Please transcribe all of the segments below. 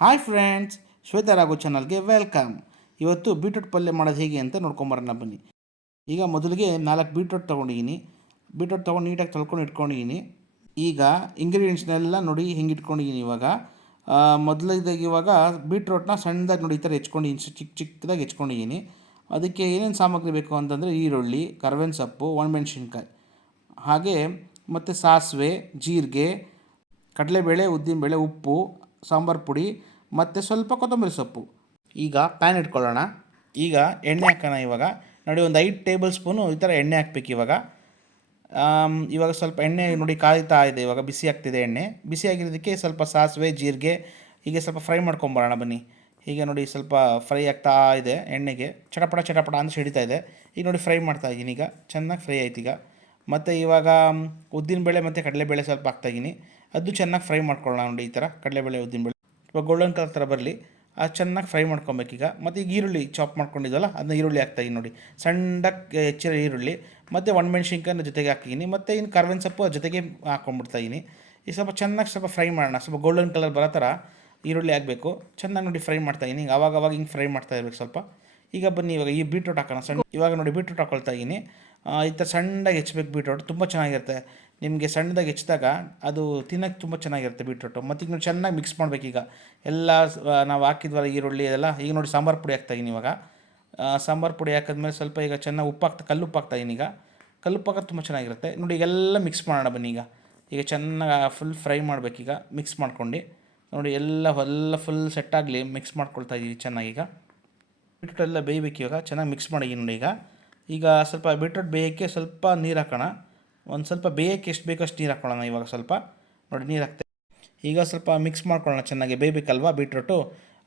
Hi friends, Shweta Raghu ಚಾನಲ್ಗೆ welcome. ಇವತ್ತು beetroot ಪಲ್ಯ ಮಾಡೋದು ಹೇಗೆ ಅಂತ ನೋಡ್ಕೊಂಬರೋಣ ಬನ್ನಿ. ಈಗ ಮೊದಲಿಗೆ 4 ಬೀಟ್ರೂಟ್ ತೊಗೊಂಡಿದ್ದೀನಿ. ಬೀಟ್ರೂಟ್ ತೊಗೊಂಡು ನೀಟಾಗಿ ತೊಳ್ಕೊಂಡು ಇಟ್ಕೊಂಡಿದ್ದೀನಿ. ಈಗ ಇಂಗ್ರೀಡಿಯೆಂಟ್ಸ್ನೆಲ್ಲ ನೋಡಿ ಹಿಂಗೆ ಇಟ್ಕೊಂಡಿದ್ದೀನಿ. ಮೊದಲಿದಾಗಿ ಇವಾಗ ಬೀಟ್ರೂಟ್ನ ಸಣ್ಣದಾಗಿ ನೋಡಿ ಈ ಥರ ಹೆಚ್ಕೊಂಡಿದ್ದೀನಿ, ಚಿಕ್ಕದಾಗಿ ಹೆಚ್ಕೊಂಡಿದ್ದೀನಿ. ಅದಕ್ಕೆ ಏನೇನು ಸಾಮಗ್ರಿ ಬೇಕು ಅಂತಂದರೆ ಈರುಳ್ಳಿ, ಕರ್ಬೇವಿನ ಸೊಪ್ಪು, ಒಣಮೆಣ್ಸಿನ್ಕಾಯಿ, ಹಾಗೆ ಮತ್ತು ಸಾಸಿವೆ, ಜೀರಿಗೆ, ಕಡಲೆಬೇಳೆ, ಉದ್ದಿನಬೇಳೆ, ಉಪ್ಪು, ಸಾಂಬಾರು ಪುಡಿ ಮತ್ತು ಸ್ವಲ್ಪ ಕೊತ್ತಂಬರಿ ಸೊಪ್ಪು. ಈಗ ಪ್ಯಾನ್ ಇಟ್ಕೊಳ್ಳೋಣ. ಈಗ ಎಣ್ಣೆ ಹಾಕೋಣ. ಇವಾಗ ನೋಡಿ ಒಂದು 5 ಟೇಬಲ್ ಸ್ಪೂನು ಈ ಥರ ಎಣ್ಣೆ ಹಾಕ್ಬೇಕು. ಇವಾಗ ಸ್ವಲ್ಪ ಎಣ್ಣೆ ನೋಡಿ ಕಾಯ್ತಾ ಇದೆ. ಇವಾಗ ಬಿಸಿ ಆಗ್ತಿದೆ ಎಣ್ಣೆ. ಬಿಸಿ ಆಗಿರೋದಕ್ಕೆ ಸ್ವಲ್ಪ ಸಾಸಿವೆ, ಜೀರಿಗೆ ಹೀಗೆ ಸ್ವಲ್ಪ ಫ್ರೈ ಮಾಡ್ಕೊಂಬರೋಣ ಬನ್ನಿ. ಹೀಗೆ ನೋಡಿ ಸ್ವಲ್ಪ ಫ್ರೈ ಆಗ್ತಾ ಇದೆ ಎಣ್ಣೆಗೆ. ಚಟಪಟ ಚಟಪಟ ಅಂತ ಸಿಡಿತಾ ಇದೆ. ಈಗ ನೋಡಿ ಫ್ರೈ ಮಾಡ್ತಾ ಇದ್ದೀನಿ. ಈಗ ಚೆನ್ನಾಗಿ ಫ್ರೈ ಆಯ್ತು. ಈಗ ಮತ್ತು ಇವಾಗ ಉದ್ದಿನಬೇಳೆ ಮತ್ತು ಕಡಲೆಬೇಳೆ ಸ್ವಲ್ಪ ಹಾಕ್ತಾಯಿದ್ದೀನಿ. ಅದು ಚೆನ್ನಾಗಿ ಫ್ರೈ ಮಾಡ್ಕೊಳ್ಳೋಣ. ನೋಡಿ ಈ ಥರ ಕಡಲೆಬೇಳೆ, ಉದ್ದಿನಬೇಳೆ ಇವಾಗ ಗೋಲ್ಡನ್ ಕಲರ್ ಥರ ಬರಲಿ, ಅದು ಚೆನ್ನಾಗಿ ಫ್ರೈ ಮಾಡ್ಕೊಬೇಕೀಗ. ಮತ್ತು ಈಗ ಈರುಳ್ಳಿ ಚಾಪ್ ಮಾಡ್ಕೊಂಡಿದ್ದಲ್ಲ ಅದನ್ನ ಈರುಳ್ಳಿ ಹಾಕ್ತಾಯಿದ್ದೀನಿ ನೋಡಿ, ಸಣ್ಣಗೆ ಹೆಚ್ಚಿರೋ ಈರುಳ್ಳಿ ಮತ್ತು ಒಣಮೆಣ್ಸಿನ್ಕಾಯಿನ ಜೊತೆಗೆ ಹಾಕಿದ್ದೀನಿ. ಮತ್ತು ಇನ್ನು ಕರ್ಬೇವಿನ ಸೊಪ್ಪು ಅದ್ರ ಜೊತೆಗೆ ಹಾಕ್ಕೊಂಡ್ಬಿಡ್ತಾಯಿದ್ದೀನಿ. ಈಗ ಸ್ವಲ್ಪ ಚೆನ್ನಾಗಿ ಸ್ವಲ್ಪ ಫ್ರೈ ಮಾಡೋಣ. ಸ್ವಲ್ಪ ಗೋಲ್ಡನ್ ಕಲರ್ ಬರೋ ಥರ ಈರುಳ್ಳಿ ಆಗಬೇಕು. ಚೆನ್ನಾಗಿ ನೋಡಿ ಫ್ರೈ ಮಾಡ್ತಾಯಿದ್ದೀನಿ. ಆವಾಗ ಹಿಂಗೆ ಫ್ರೈ ಮಾಡ್ತಾ ಇರಬೇಕು ಸ್ವಲ್ಪ. ಈಗ ಬನ್ನಿ ಇವಾಗ ಈ ಬೀಟ್ರೂಟ್ ಹಾಕೋಣ. ಇವಾಗ ನೋಡಿ ಬೀಟ್ರೂಟ್ ಹಾಕ್ಕೊಳ್ತಾ ಇದ್ದೀನಿ. ಈ ಥರ ಸಣ್ಣದಾಗಿ ಹೆಚ್ಚಬೇಕು. ಬೀಟ್ರೂಟ್ ತುಂಬ ಚೆನ್ನಾಗಿರುತ್ತೆ. ನಿಮಗೆ ಸಣ್ಣದಾಗಿ ಹೆಚ್ಚಿದಾಗ ಅದು ತಿನ್ನೋಕ್ಕೆ ತುಂಬ ಚೆನ್ನಾಗಿರುತ್ತೆ ಬೀಟ್ರೂಟು. ಮತ್ತು ಈಗ ನೋಡಿ ಚೆನ್ನಾಗಿ ಮಿಕ್ಸ್ ಮಾಡಬೇಕೀಗ ಎಲ್ಲ. ನಾವು ಹಾಕಿದ್ವಲ್ಲ ಈರುಳ್ಳಿ ಅದೆಲ್ಲ. ಈಗ ನೋಡಿ ಸಾಂಬಾರು ಪುಡಿ ಹಾಕ್ತಾಯಿದ್ದೀನಿ. ಇವಾಗ ಸಾಂಬಾರು ಪುಡಿ ಹಾಕಿದ್ಮೇಲೆ ಸ್ವಲ್ಪ ಈಗ ಚೆನ್ನಾಗಿ ಕಲ್ಲುಪ್ಪು ಹಾಕ್ತಾಯಿದ್ದೀನಿ. ಈಗ ಕಲ್ಲುಪ್ಪು ಹಾಕೋದು ತುಂಬ ಚೆನ್ನಾಗಿರುತ್ತೆ ನೋಡಿ. ಈಗೆಲ್ಲ ಮಿಕ್ಸ್ ಮಾಡೋಣ ಬನ್ನಿ. ಈಗ ಚೆನ್ನಾಗಿ ಫುಲ್ ಫ್ರೈ ಮಾಡಬೇಕೀಗ ಮಿಕ್ಸ್ ಮಾಡ್ಕೊಂಡು ನೋಡಿ. ಎಲ್ಲ ಫುಲ್ ಸೆಟ್ಟಾಗಲಿ ಮಿಕ್ಸ್ ಮಾಡ್ಕೊಳ್ತಾ ಇದ್ದೀವಿ ಚೆನ್ನಾಗೀಗ. ಬೀಟ್ರೂಟ್ ಎಲ್ಲ ಬೇಯಬೇಕು. ಇವಾಗ ಚೆನ್ನಾಗಿ ಮಿಕ್ಸ್ ಮಾಡಿ ನೋಡಿ. ಈಗ ಸ್ವಲ್ಪ ಬೀಟ್ರೂಟ್ ಬೇಯೋಕ್ಕೆ ಸ್ವಲ್ಪ ನೀರು ಹಾಕೋಣ. ಒಂದು ಸ್ವಲ್ಪ ಬೇಯೋಕ್ಕೆ ಎಷ್ಟು ಬೇಕೋ ಅಷ್ಟು ನೀರು ಹಾಕ್ಕೊಳ್ಳೋಣ. ಇವಾಗ ಸ್ವಲ್ಪ ನೋಡಿ ನೀರು ಹಾಕ್ತೆ. ಈಗ ಸ್ವಲ್ಪ ಮಿಕ್ಸ್ ಮಾಡ್ಕೊಳ್ಳೋಣ ಚೆನ್ನಾಗಿ. ಬೇಯಬೇಕಲ್ವ ಬೀಟ್ರೂಟು,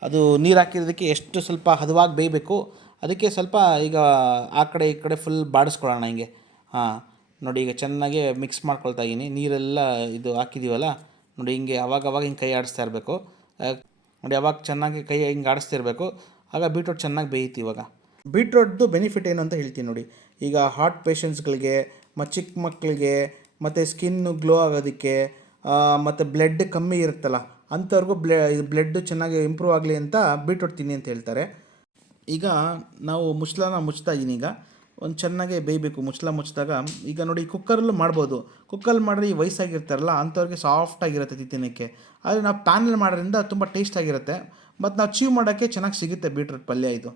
ಅದು ನೀರು ಹಾಕಿರೋದಕ್ಕೆ ಎಷ್ಟು ಸ್ವಲ್ಪ ಹದವಾಗಿ ಬೇಯಬೇಕು. ಅದಕ್ಕೆ ಸ್ವಲ್ಪ ಈಗ ಆ ಕಡೆ ಈ ಕಡೆ ಫುಲ್ ಬಾಡಿಸ್ಕೊಳ್ಳೋಣ ಹಿಂಗೆ. ನೋಡಿ ಈಗ ಚೆನ್ನಾಗಿ ಮಿಕ್ಸ್ ಮಾಡ್ಕೊಳ್ತಾ ಇದ್ದೀನಿ. ನೀರೆಲ್ಲ ಇದು ಹಾಕಿದ್ದೀವಲ್ಲ ನೋಡಿ, ಹಿಂಗೆ ಅವಾಗ ಹಿಂಗೆ ಕೈ ಆಡಿಸ್ತಾ ಇರಬೇಕು ನೋಡಿ. ಅವಾಗ ಚೆನ್ನಾಗಿ ಕೈ ಹಿಂಗೆ ಆಡಿಸ್ತಿರ್ಬೇಕು. ಆಗ ಬೀಟ್ರೂಟ್ ಚೆನ್ನಾಗಿ ಬೇಯುತ್ತೆ. ಇವಾಗ ಬೀಟ್ರೂಟ್ದು ಬೆನಿಫಿಟ್ ಏನು ಅಂತ ಹೇಳ್ತೀನಿ ನೋಡಿ. ಈಗ ಹಾರ್ಟ್ ಪೇಷಂಟ್ಸ್ಗಳಿಗೆ ಮತ್ತು ಚಿಕ್ಕ ಮಕ್ಕಳಿಗೆ ಮತ್ತು ಸ್ಕಿನ್ನು ಗ್ಲೋ ಆಗೋದಕ್ಕೆ ಮತ್ತು ಬ್ಲಡ್ ಕಮ್ಮಿ ಇರುತ್ತಲ್ಲ ಅಂಥವ್ರಿಗೂ ಬ್ಲಡ್ಡು ಚೆನ್ನಾಗಿ ಇಂಪ್ರೂವ್ ಆಗಲಿ ಅಂತ ಬೀಟ್ರೂಟ್ ತಿನ್ನಿ ಅಂತ ಹೇಳ್ತಾರೆ. ಈಗ ನಾವು ಮುಚ್ಚಳನ ಮುಚ್ತಾ ಇದ್ದೀನಿ. ಈಗ ಒಂದು ಚೆನ್ನಾಗೆ ಬೇಯಬೇಕು. ಮುಚ್ಚಿದಾಗ ಈಗ ನೋಡಿ ಕುಕ್ಕರಲ್ಲೂ ಮಾಡ್ಬೋದು. ಕುಕ್ಕರಲ್ಲಿ ಮಾಡಿದ್ರೆ ಈ ವಯಸ್ಸಾಗಿರ್ತಾರಲ್ಲ ಅಂಥವ್ರಿಗೆ ಸಾಫ್ಟಾಗಿರುತ್ತೆ ತಿನ್ನೋಕ್ಕೆ. ಆದರೆ ನಾವು ಪ್ಯಾನಲ್ಲಿ ಮಾಡೋದ್ರಿಂದ ತುಂಬ ಟೇಸ್ಟಾಗಿರುತ್ತೆ. ಮತ್ತು ನಾವು ಚೀವ್ ಮಾಡೋಕ್ಕೆ ಚೆನ್ನಾಗಿ ಸಿಗುತ್ತೆ ಬೀಟ್ರೂಟ್ ಪಲ್ಯ. ಇದು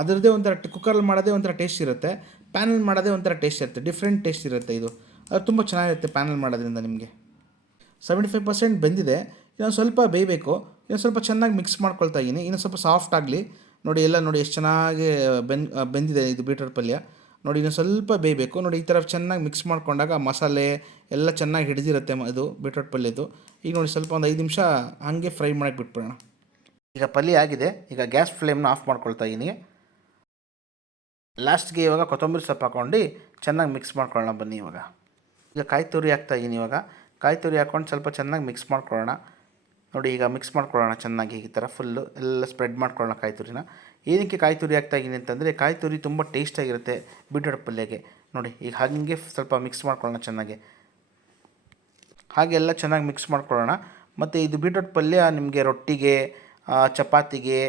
ಅದರದ್ದೇ ಒಂಥರ ಕುಕ್ಕರಲ್ಲಿ ಮಾಡೋದೇ ಒಂಥರ ಟೇಸ್ಟ್ ಇರುತ್ತೆ. ಪ್ಯಾನಲ್ಲಿ ಮಾಡೋದೇ ಒಂಥರ ಟೇಸ್ಟ್ ಇರುತ್ತೆ. ಡಿಫ್ರೆಂಟ್ ಟೇಸ್ಟ್ ಇರುತ್ತೆ ಇದು. ಅದು ತುಂಬ ಚೆನ್ನಾಗಿರುತ್ತೆ ಪ್ಯಾನಲ್ಲಿ ಮಾಡೋದ್ರಿಂದ. ನಿಮಗೆ 75% ಬೆಂದಿದೆ. ಇನ್ನೊಂದು ಸ್ವಲ್ಪ ಬೇಯಬೇಕು. ಇನ್ನೊಂದು ಸ್ವಲ್ಪ ಚೆನ್ನಾಗಿ ಮಿಕ್ಸ್ ಮಾಡ್ಕೊಳ್ತಾ ಇದ್ದೀನಿ. ಇನ್ನೊಂದು ಸ್ವಲ್ಪ ಸಾಫ್ಟ್ ಆಗಲಿ ನೋಡಿ. ಎಲ್ಲ ನೋಡಿ ಎಷ್ಟು ಚೆನ್ನಾಗಿ ಬೆಂದಿದೆ ಇದು ಬೀಟ್ರೂಟ್ ಪಲ್ಯ ನೋಡಿ. ಇನ್ನೊಂದು ಸ್ವಲ್ಪ ಬೇಯಬೇಕು ನೋಡಿ. ಈ ಥರ ಚೆನ್ನಾಗಿ ಮಿಕ್ಸ್ ಮಾಡ್ಕೊಂಡಾಗ ಮಸಾಲೆ ಎಲ್ಲ ಚೆನ್ನಾಗಿ ಹಿಡಿದಿರುತ್ತೆ ಇದು ಬೀಟ್ರೂಟ್ ಪಲ್ಯದ್ದು. ಈಗ ನೋಡಿ ಸ್ವಲ್ಪ ಒಂದು 5 ನಿಮಿಷ ಹಾಗೆ ಫ್ರೈ ಮಾಡೋಕ್ಕೆ ಬಿಟ್ಬಿಡೋಣ. ಈಗ ಪಲ್ಯ ಆಗಿದೆ. ಈಗ ಗ್ಯಾಸ್ ಫ್ಲೇಮ್ನ ಆಫ್ ಮಾಡ್ಕೊಳ್ತಾ ಇದ್ದೀನಿ. ಲಾಸ್ಟ್ಗೆ ಇವಾಗ ಕೊತ್ತಂಬರಿ ಸೊಪ್ಪು ಹಾಕ್ಕೊಂಡು ಚೆನ್ನಾಗಿ ಮಿಕ್ಸ್ ಮಾಡ್ಕೊಳ್ಳೋಣ ಬನ್ನಿ. ಈಗ ಕಾಯಿ ತುರಿ ಹಾಕ್ತಾಯಿದ್ದೀನಿ. ಇವಾಗ ಕಾಯಿ ತುರಿ ಹಾಕ್ಕೊಂಡು ಸ್ವಲ್ಪ ಚೆನ್ನಾಗಿ ಮಿಕ್ಸ್ ಮಾಡ್ಕೊಳ್ಳೋಣ ನೋಡಿ. ಈಗ ಮಿಕ್ಸ್ ಮಾಡ್ಕೊಳ್ಳೋಣ ಚೆನ್ನಾಗಿ ಈ ಥರ ಫುಲ್ಲು ಎಲ್ಲ ಸ್ಪ್ರೆಡ್ ಮಾಡ್ಕೊಳ್ಳೋಣ ಕಾಯಿ ತುರಿನ. ಏನಕ್ಕೆ ಕಾಯಿ ತುರಿ ಹಾಕ್ತಾಯಿದ್ದೀನಿ ಅಂತಂದರೆ ಕಾಯಿ ತುರಿ ತುಂಬ ಟೇಸ್ಟಾಗಿರುತ್ತೆ ಬೀಟ್ರೂಟ್ ಪಲ್ಯಗೆ ನೋಡಿ. ಈಗ ಹಾಗೆ ಸ್ವಲ್ಪ ಮಿಕ್ಸ್ ಮಾಡ್ಕೊಳ್ಳೋಣ ಚೆನ್ನಾಗಿ. ಹಾಗೆಲ್ಲ ಚೆನ್ನಾಗಿ ಮಿಕ್ಸ್ ಮಾಡ್ಕೊಳ್ಳೋಣ. ಮತ್ತು ಇದು ಬೀಟ್ರೂಟ್ ಪಲ್ಯ ನಿಮಗೆ ರೊಟ್ಟಿಗೆ, ಚಪಾತಿಗೆ,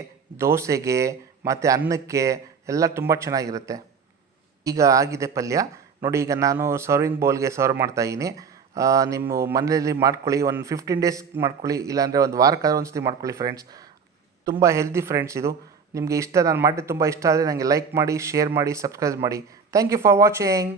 ದೋಸೆಗೆ ಮತ್ತು ಅನ್ನಕ್ಕೆ ಎಲ್ಲ ತುಂಬ ಚೆನ್ನಾಗಿರುತ್ತೆ. ಈಗ ಆಗಿದೆ ಪಲ್ಯ ನೋಡಿ. ಈಗ ನಾನು ಸರ್ವಿಂಗ್ ಬೌಲ್ಗೆ ಸರ್ವ್ ಮಾಡ್ತಾಯಿದ್ದೀನಿ. ನಿಮ್ಮ ಮನೆಯಲ್ಲಿ ಮಾಡ್ಕೊಳ್ಳಿ. ಒಂದು 15 ಡೇಸ್ ಮಾಡ್ಕೊಳ್ಳಿ, ಇಲ್ಲಾಂದರೆ ಒಂದು ವಾರಕ್ಕಾದ್ರೂ ಒಂದು ಸತಿ ಮಾಡ್ಕೊಳ್ಳಿ ಫ್ರೆಂಡ್ಸ್. ತುಂಬ ಹೆಲ್ದಿ ಫ್ರೆಂಡ್ಸ್ ಇದು. ನಿಮಗೆ ನಾನು ಮಾಡಿದ್ದು ತುಂಬ ಇಷ್ಟ ಆದರೆ ನನಗೆ ಲೈಕ್ ಮಾಡಿ, ಶೇರ್ ಮಾಡಿ, ಸಬ್ಸ್ಕ್ರೈಬ್ ಮಾಡಿ. Thank you for watching.